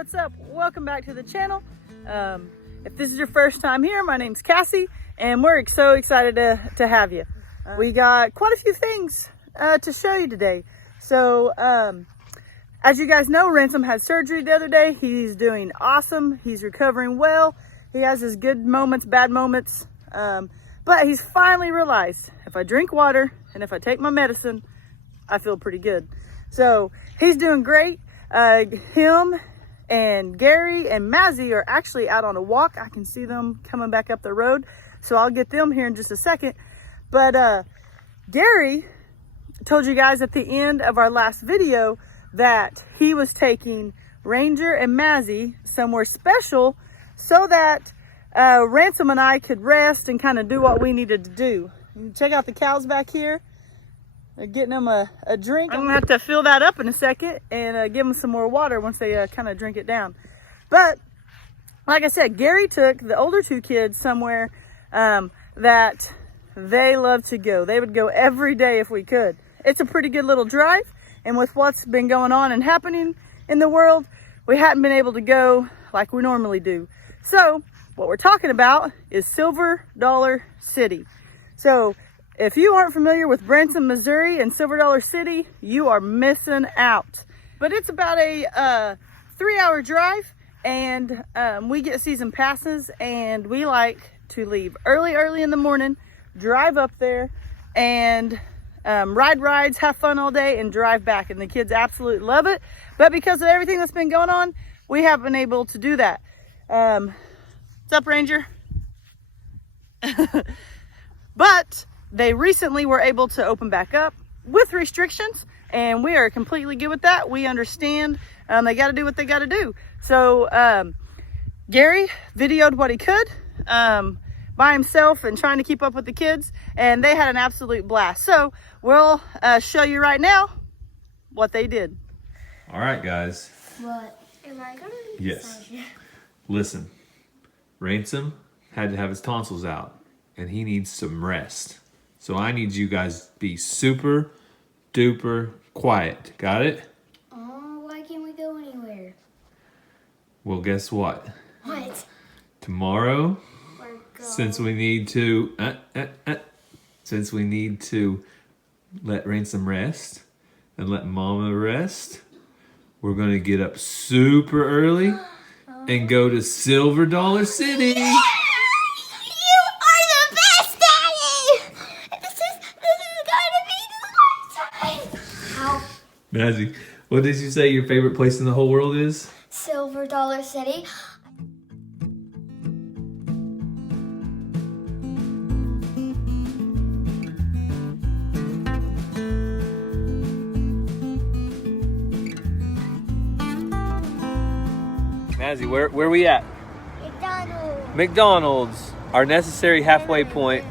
what's up? Welcome back to the channel. If this is your first time here, my name's Cassie and we're so excited to have you. We got quite a few things to show you today. So as you guys know, Ransom had surgery the other day. He's doing awesome. He's recovering well. He has his good moments, bad moments, but he's finally realized if I drink water and if I take my medicine, I feel pretty good. So he's doing great. Him and Gary and Mazzy are actually out on a walk. I can see them coming back up the road, so I'll get them here in just a second. But Gary told you guys at the end of our last video that he was taking Ranger and Mazzy somewhere special so that Ransom and I could rest and kind of do what we needed to do. Check out the cows back here. They're getting them a drink. I'm gonna have to fill that up in a second and give them some more water once they kind of drink it down. But like I said, Gary took the older two kids somewhere that they love to go. They would go every day if we could. It's a pretty good little drive, and with what's been going on and happening in the world, we hadn't been able to go like we normally do. So what we're talking about is Silver Dollar City. So if you aren't familiar with Branson, Missouri and Silver Dollar City, you are missing out. But it's about a 3-hour drive, and we get season passes, and we like to leave early in the morning, drive up there, and ride rides, have fun all day, and drive back. And the kids absolutely love it. But because of everything that's been going on, we haven't been able to do that. What's up, Ranger? But they recently were able to open back up with restrictions, and we are completely good with that. We understand they got to do what they got to do. So Gary videoed what he could by himself and trying to keep up with the kids, and they had an absolute blast. So we'll show you right now what they did. All right, guys. What? Am I gonna be Yes. Listen, Ransom had to have his tonsils out, and he needs some rest. So I need you guys to be super duper quiet. Got it? Oh, why can't we go anywhere? Well, guess what? What? Tomorrow, We're going. since we need to let Ransom rest and let Mama rest, we're gonna get up super early and go to Silver Dollar City. Mazzy, what did you say your favorite place in the whole world is? Silver Dollar City. Mazzy, where we at? McDonald's. McDonald's, our necessary halfway point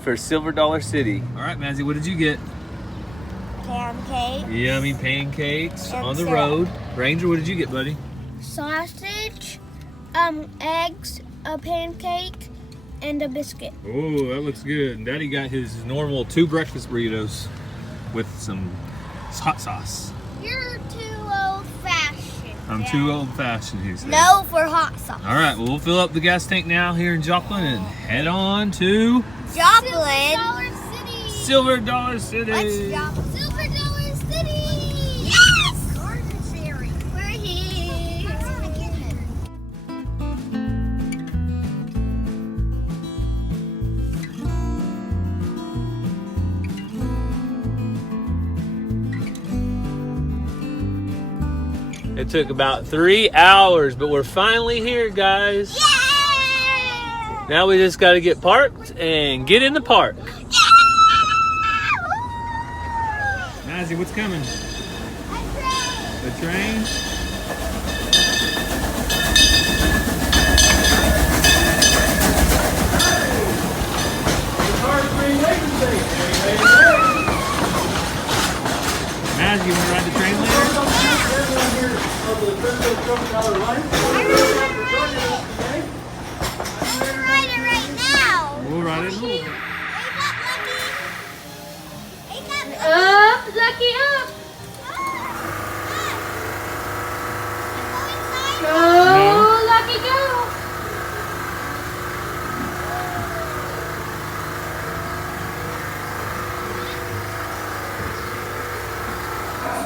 for Silver Dollar City. All right, Mazzy, what did you get? Pancake. Yummy pancakes And on the syrup. road. Ranger, what did you get, buddy? Sausage, eggs, a pancake, and a biscuit. Oh, that looks good. Daddy got his normal 2 breakfast burritos with some hot sauce. You're too old-fashioned. I'm too old-fashioned, he said. No for hot sauce. All right, well, we'll fill up the gas tank now here in Joplin and head on to Joplin. Silver Dollar City. Let's jump. Silver Dollar City. Yes. Gorgeous area. We're here. It took about 3 hours, but we're finally here, guys. Yeah. Now we just got to get parked and get in the park. Mazzy, what's coming? The train? Mazzy, you want to ride the train later? We'll ride it in a little bit. Lucky up!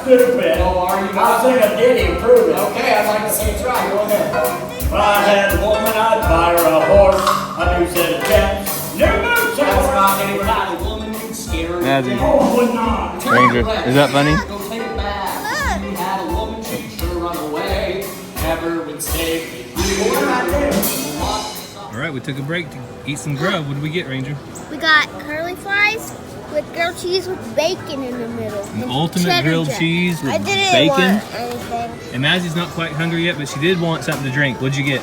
stupid. Oh, are you I not? think I did improve it. Okay, I'd like to see you try. Go ahead. If I had a woman, I'd buy her a horse, a new set of chaps, new boots, a That's horse. not any kind of woman you'd scare her. Magic. Oh, would not. Ranger, is that funny? Go take it back. If you had a woman, she'd sure run away. Never would stay with you. What I did. All right, we took a break to eat some grub. What did we get, Ranger? We got curly fries with grilled cheese with bacon in the middle. An and ultimate cheddar grilled jack. cheese with I didn't bacon. want anything. And Mazzie's not quite hungry yet, but she did want something to drink. What'd you get?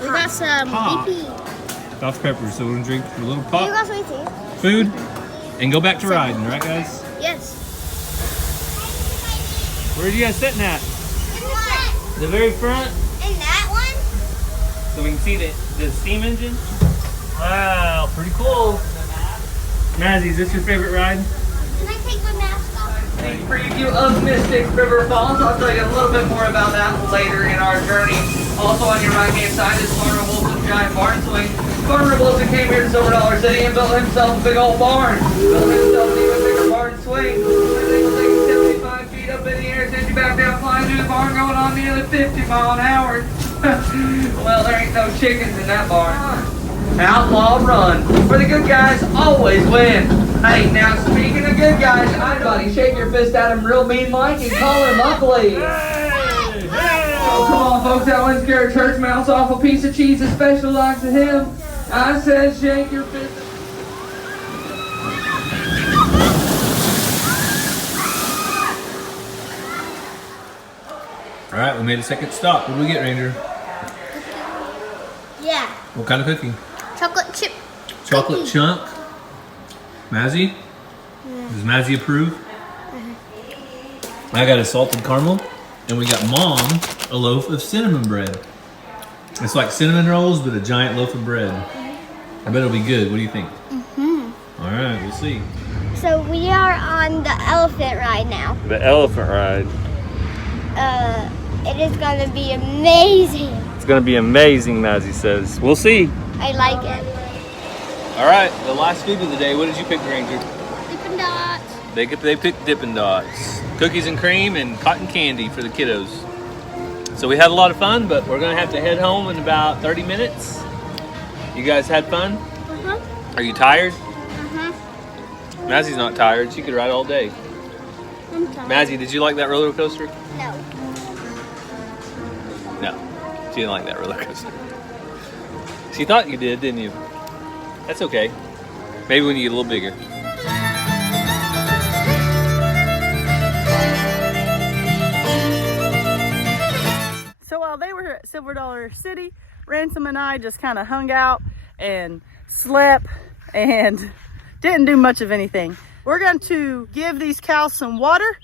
We got some Pop. BP. Dr. Pepper. So we're gonna drink a little You pop, got sweet tea? food, and go back to riding, right, guys? Yes. Where are you guys sitting at? The very front, And that one? so we can see the steam engine. Wow, pretty cool. Mazzie, is this your favorite ride? Can I take my mask off? A preview of Mystic River Falls. I'll tell you a little bit more about that later in our journey. Also on your right-hand side is Farmer Wilson's giant barn swing. Farmer Wilson came here to Silver Dollar City and built himself a big old barn. Built himself an even bigger barn swing. This thing will take you 75 feet up in the air, send you back down flying through the barn going on nearly 50 miles an hour. Well, there ain't no chickens in that barn. Outlaw run, where the good guys always win. Hey, now speaking of good guys, everybody shake your fist at him real mean like and call him up, please. Oh, come on, folks, that one scared church mouse off a piece of cheese that special likes to him. I said shake your fist. All right, we made a second stop. What did we get, Ranger? Yeah. What kind of cookie? Chocolate chip. Chocolate cookie. chunk. Mazzie? Does Mazzie approve? I got a salted caramel, and we got Mom a loaf of cinnamon bread. It's like cinnamon rolls, but a giant loaf of bread. I bet it'll be good. What do you think? All right, we'll see. So we are on the elephant ride now. The elephant ride. It is gonna be amazing. It's gonna be amazing, Mazzie says. We'll see. I like it. All right, the last food of the day. What did you pick, Ranger? Dippin' Dots. They picked Dippin' Dots. Cookies and cream and cotton candy for the kiddos. So we had a lot of fun, but we're gonna have to head home in about 30 minutes. You guys had fun? Are you tired? Mazzie's not tired. She could ride all day. I'm tired. Mazzie, did you like that roller coaster? No. No, she didn't like that roller coaster. She thought you did, didn't you? That's okay. Maybe when you get a little bigger. So while they were at Silver Dollar City, Ransom and I just kind of hung out and slept and didn't do much of anything. We're going to give these cows some water,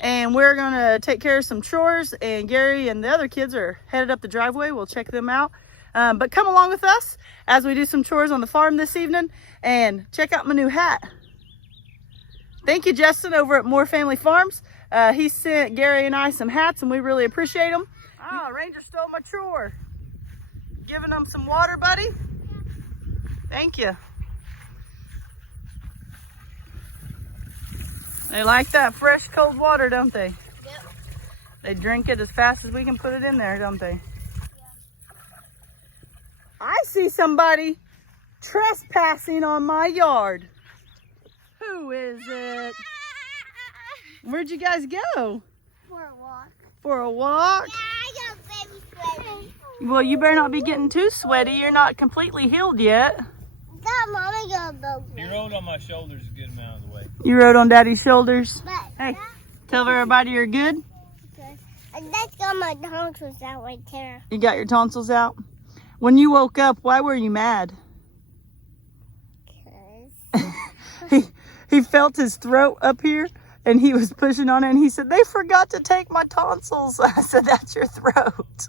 and we're going to take care of some chores, and Gary and the other kids are headed up the driveway. We'll check them out. But come along with us as we do some chores on the farm this evening and check out my new hat. Thank you, Justin, over at Moore Family Farms. He sent Gary and I some hats, and we really appreciate them. Oh, Ranger stole my chore. Giving them some water, buddy? Thank you. They like that fresh, cold water, don't they? Yep. They drink it as fast as we can put it in there, don't they? I see somebody trespassing on my yard. Who is it? Where'd you guys go? For a walk. For a walk? Yeah, I got baby sweaty. Well, you better not be getting too sweaty. You're not completely healed yet. That mama got both. He rode on my shoulders a good amount of the way. You rode on Daddy's shoulders. But Hey, tell everybody you're good. and that's got my tonsils out right there. You got your tonsils out. When you woke up, why were you mad? He felt his throat up here, and he was pushing on it, and he said, "They forgot to take my tonsils." I said, "That's your throat."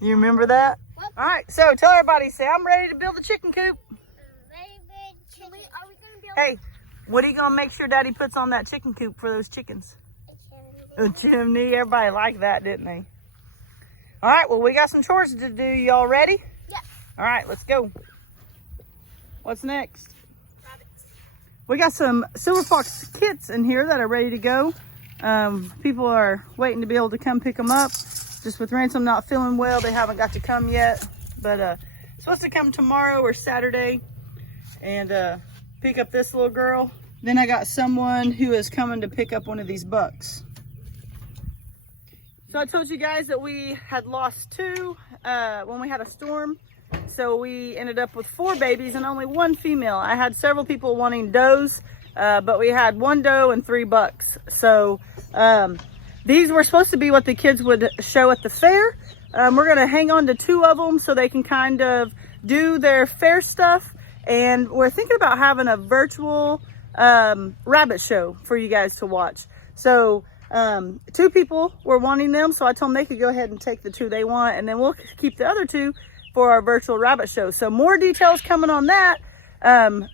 You remember that? All right, so tell everybody, say, "I'm ready to build a chicken coop." Are we gonna build Hey, what are you gonna make sure Daddy puts on that chicken coop for those chickens? A chimney. Everybody liked that, didn't they? All right, well, we got some chores to do. Y'all ready? Yeah. All right, let's go. What's next? We got some Silver Fox kits in here that are ready to go. People are waiting to be able to come pick them up. Just with Ransom not feeling well, they haven't got to come yet. But supposed to come tomorrow or Saturday and pick up this little girl. Then I got someone who is coming to pick up one of these bucks. So I told you guys that we had lost 2 when we had a storm. So we ended up with 4 babies and only 1 female. I had several people wanting does, but we had 1 doe and 3 bucks. So these were supposed to be what the kids would show at the fair. We're gonna hang on to 2 of them so they can kind of do their fair stuff. And we're thinking about having a virtual rabbit show for you guys to watch. So 2 people were wanting them, so I told them they could go ahead and take the 2 they want, and then we'll keep the other 2 for our virtual rabbit show. So more details coming on that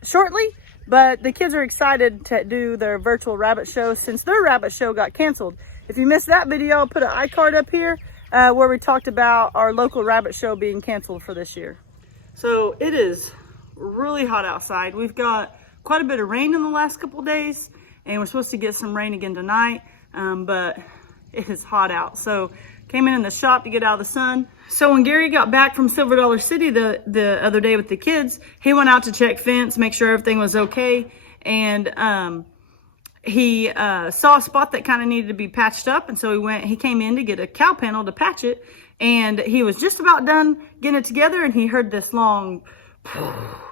shortly, but the kids are excited to do their virtual rabbit show since their rabbit show got canceled. If you missed that video, I'll put an iCard up here where we talked about our local rabbit show being canceled for this year. So it is really hot outside. We've got quite a bit of rain in the last couple of days, and we're supposed to get some rain again tonight, but it is hot out. So came in the shop to get out of the sun. So when Gary got back from Silver Dollar City the other day with the kids, he went out to check fence, make sure everything was okay, and he saw a spot that kind of needed to be patched up, and so he came in to get a cow panel to patch it, and he was just about done getting it together, and he heard this long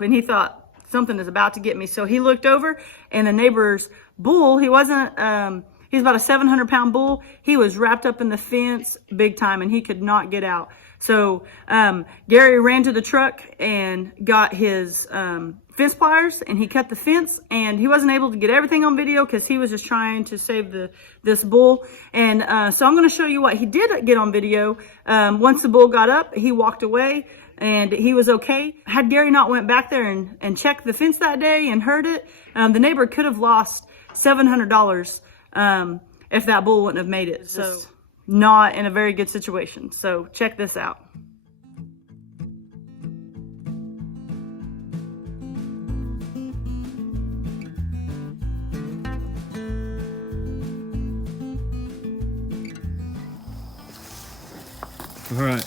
and he thought, something is about to get me. So he looked over, and the neighbor's bull, he's about a 700-pound bull. He was wrapped up in the fence big time, and he could not get out. So Gary ran to the truck and got his fence pliers, and he cut the fence, and he wasn't able to get everything on video because he was just trying to save this bull. And so I'm going to show you what he did get on video. Once the bull got up, he walked away, and he was okay. Had Gary not went back there and checked the fence that day and heard it, the neighbor could have lost $700 if that bull wouldn't have made it. So not in a very good situation. So check this out. All right,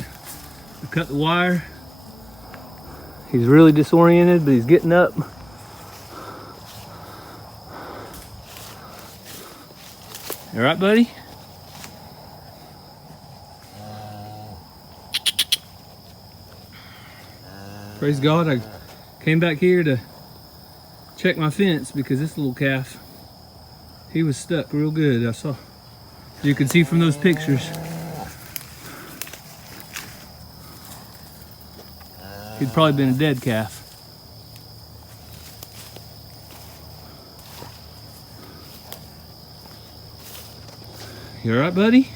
I cut the wire. He's really disoriented, but he's getting up. You all right, buddy? Praise God, I came back here to check my fence because this little calf, he was stuck real good. I saw, you can see from those pictures. He'd probably been a dead calf. You all right, buddy?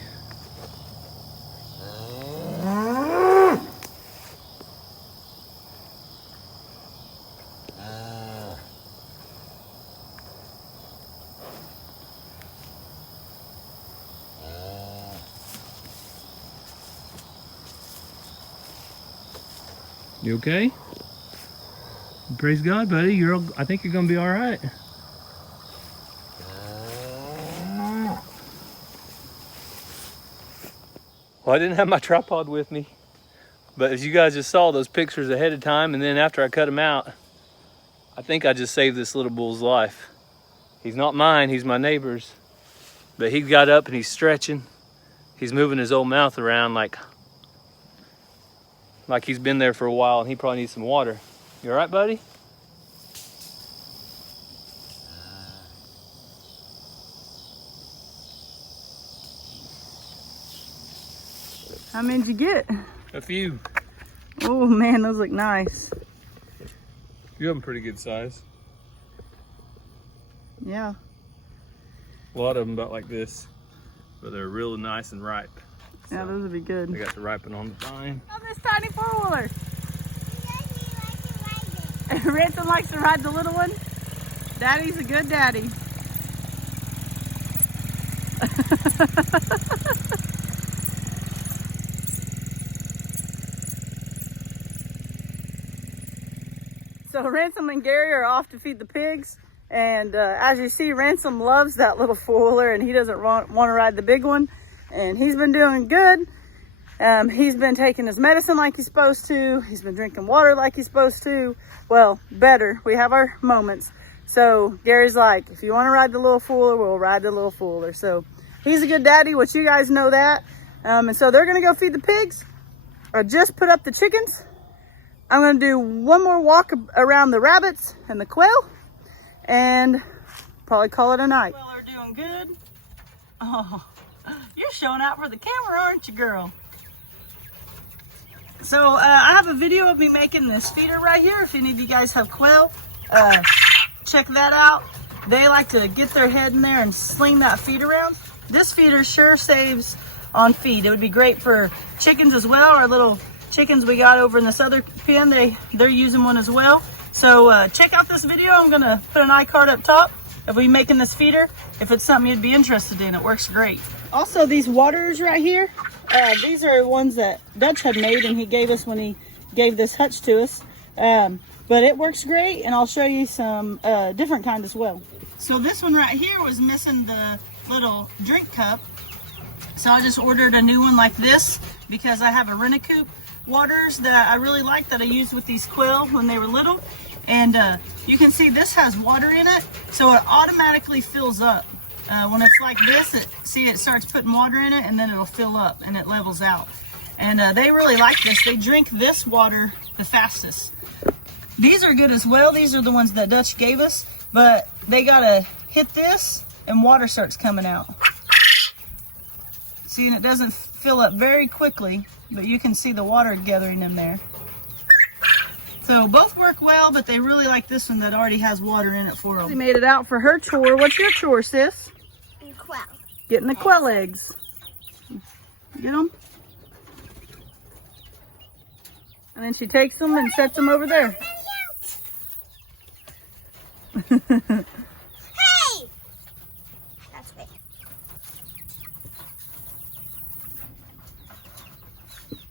You okay? Praise God, buddy. I think you're gonna be all right. Well, I didn't have my tripod with me, but as you guys just saw those pictures ahead of time, and then after I cut him out, I think I just saved this little bull's life. He's not mine, he's my neighbor's, but he got up and he's stretching. He's moving his old mouth around like he's been there for a while, and he probably needs some water. You all right, buddy? How many did you get? A few. Oh man, those look nice. You have them pretty good size. Yeah. A lot of them about like this, but they're real nice and ripe. Yeah, those would be good. They got to ripen on the vine. Oh, this tiny four-wheeler. He doesn't like to ride it. Ransom likes to ride the little one. Daddy's a good daddy. So Ransom and Gary are off to feed the pigs. And as you see, Ransom loves that little four-wheeler, and he doesn't want to ride the big one. And he's been doing good. He's been taking his medicine like he's supposed to. He's been drinking water like he's supposed to. Well, better. We have our moments. So Gary's like, if you want to ride the little four-wheeler, we'll ride the little four-wheeler. So he's a good daddy, which you guys know that. And so they're going to go feed the pigs or just put up the chickens. I'm going to do one more walk around the rabbits and the quail and probably call it a night. Well, they're doing good. Oh, you're showing out for the camera, aren't you, girl? So I have a video of me making this feeder right here. If any of you guys have quail, check that out. They like to get their head in there and sling that feed around. This feeder sure saves on feed. It would be great for chickens as well. Our little chickens we got over in this other pen, they're using one as well. So check out this video. I'm gonna put an iCard up top of we making this feeder if it's something you'd be interested in. It works great. Also, these waters right here, these are ones that Dutch had made and he gave us when he gave this hutch to us. But it works great, and I'll show you some different kind as well. So this one right here was missing the little drink cup. So I just ordered a new one like this because I have a Rent-A-Coop waters that I really like that I used with these quail when they were little. And you can see this has water in it, so it automatically fills up. When it's like this, it starts putting water in it, and then it'll fill up and it levels out. And they really like this. They drink this water the fastest. These are good as well. These are the ones that Dutch gave us, but they gotta hit this and water starts coming out. See, and it doesn't fill up very quickly, but you can see the water gathering in there. So both work well, but they really like this one that already has water in it for them. She made it out for her chore. What's your chore, sis? Quail. Getting the quail eggs. Get them? And then she takes them and sets them over there. Hey! That's big.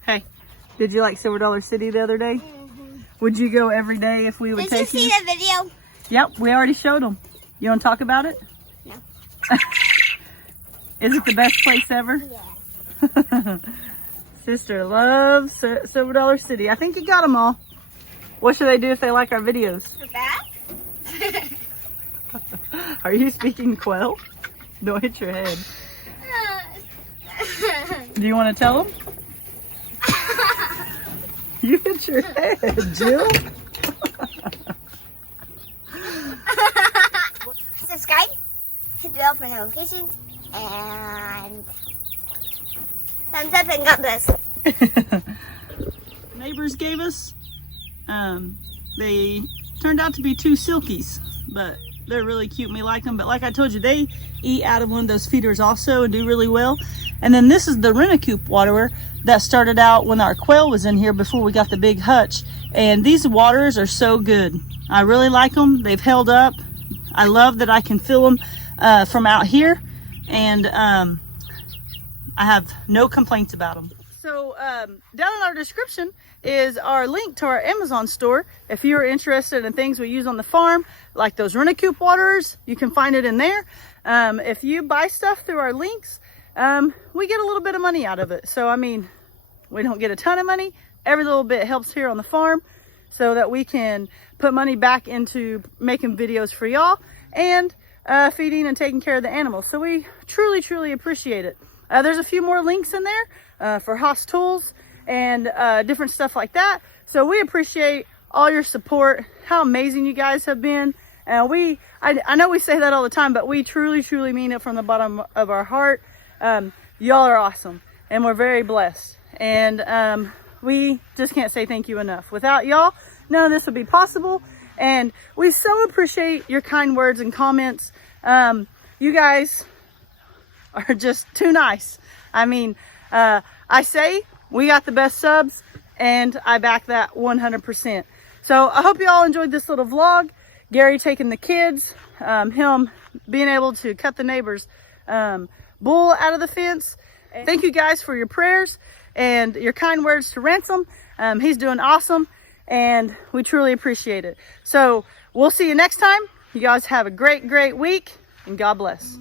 Hey, did you like Silver Dollar City the other day? Mm-hmm. Would you go every day if we would take you? Did you see the video? Yep, we already showed them. You want to talk about it? No. Is it the best place ever? Yeah. Sister loves Silver Dollar City. I think you got them all. What should they do if they like our videos? The back? Are you speaking quail? Don't hit your head. Do you want to tell them? You hit your head, Jill. Subscribe, hit the bell for notifications, and thumbs up and God bless. Neighbors gave us. They turned out to be two silkies, but they're really cute and we like them. But like I told you, they eat out of one of those feeders also and do really well. And then this is the Rent-A-Coop waterer that started out when our quail was in here before we got the big hutch. And these waters are so good. I really like them. They've held up. I love that I can fill them from out here. And I have no complaints about them. So down in our description is our link to our Amazon store. If you're interested in things we use on the farm, like those Rent-A-Coop waterers, you can find it in there. If you buy stuff through our links, we get a little bit of money out of it. So, I mean, we don't get a ton of money. Every little bit helps here on the farm so that we can put money back into making videos for y'all and feeding and taking care of the animals. So we truly, truly appreciate it. There's a few more links in there for Haas tools and different stuff like that. So we appreciate all your support, how amazing you guys have been. I know we say that all the time, but we truly, truly mean it from the bottom of our heart. Y'all are awesome and we're very blessed. And we just can't say thank you enough. Without y'all, none of this would be possible. And we so appreciate your kind words and comments. You guys are just too nice. I mean, I say we got the best subs and I back that 100%. So I hope you all enjoyed this little vlog. Gary taking the kids, him being able to cut the neighbor's bull out of the fence. Thank you guys for your prayers and your kind words to Ransom. He's doing awesome and we truly appreciate it. So we'll see you next time. You guys have a great week, and God bless.